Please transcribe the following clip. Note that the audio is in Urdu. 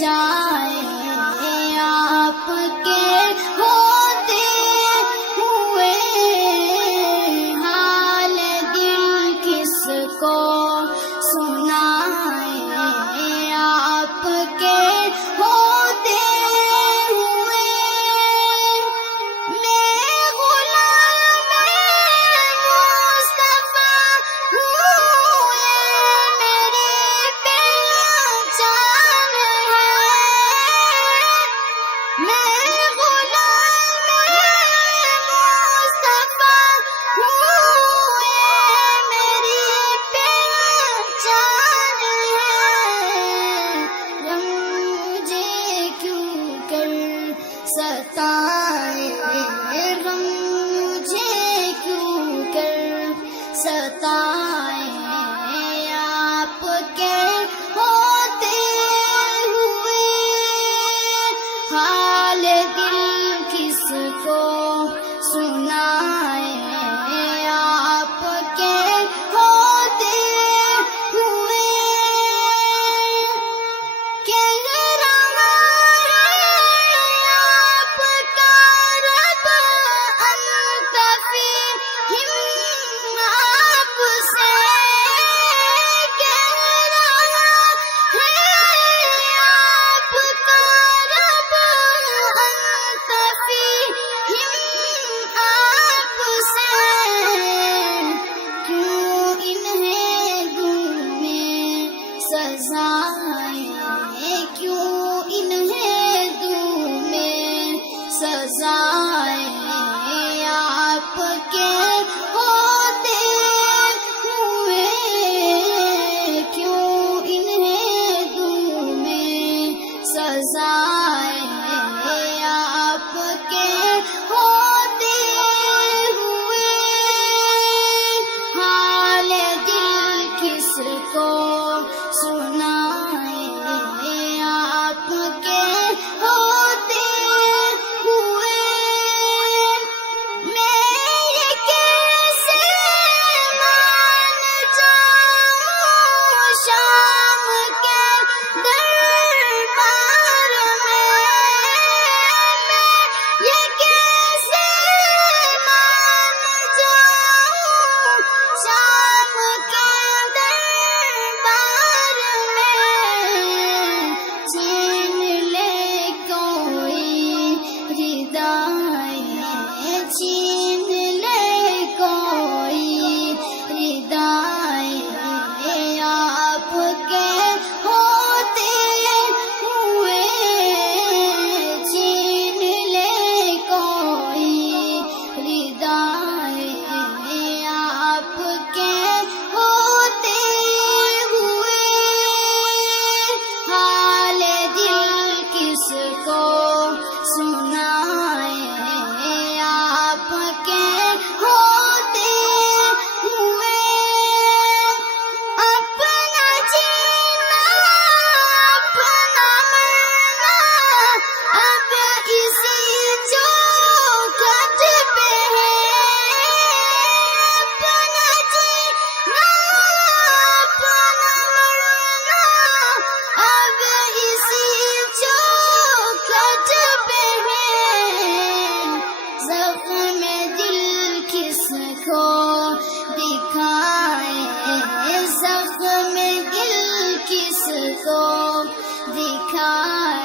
جائے آپ کے ہوتے ہوئے، حال دل کس کو سنائے آپ کے ہوتے ہوئے۔ میں غلام مصطفیٰ ہوں، یہ میری پہچان ہے۔ میں غلام مصطفیٰ ہوں، یہ میری پہچان ہے۔ غم مجھے کیوں کر ستائے، غم مجھے کیوں کر ستائے آپ کے ہوتے ہوئے، حال دل کس کو سنائے آپ کے ہوتے ہوئے۔ کہہ رہا ہے آپ کا رب انت فیہم آپ سے، کہہ رہا ہے آپ کا رب انت فیہم آپ سے۔ کیوں انہیں دوں میں سزائیں، کیوں انہیں دوں میں سزائیں آپ کے ہوتے ہوئے، کیوں انہیں دوں میں سزائیں آپ کے ہوتے ہوئے۔ حال دل کس کو سنائے آپ کے ہوتے ہوئے۔ میں یہ کیسے مان جاؤں شام کے دربار میں، میں یہ کیسے مان جاؤں شام کے دربار میں۔ چھین لے کوئی ردائیں، چھین لے کوئی ردائیں آپ کے ہوتے ہوئے، چھین لے کوئی ردائیں آپ کے ہوتے ہوئے۔ حال دل کس کو سنائے آپ کے ہوتے ہوئے۔ اپنا جینا اپنا مرنا اب اسی چوکھٹ پہ ہے، اپنا جینا اپنا مرنا اب اسی چوکھٹ پہ ہے۔ زخم دل کس کو دکھائے، زخم دل کس کو دکھائے